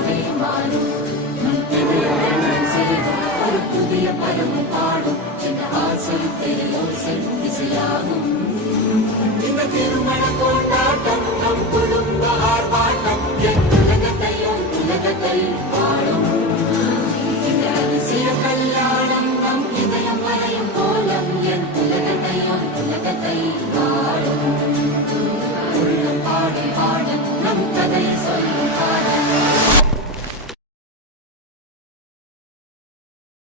வாழ்வாகவே மாறும். ஒரு புதிய பலமும் பாடும் என்ற ஆசை பெரியோசை இசையாகும். இந்த திருமண கொண்டாட்டம் நம் குடும்ப ஆர்ப்பாட்டம் என் உலகத்தையும் உலகத்தை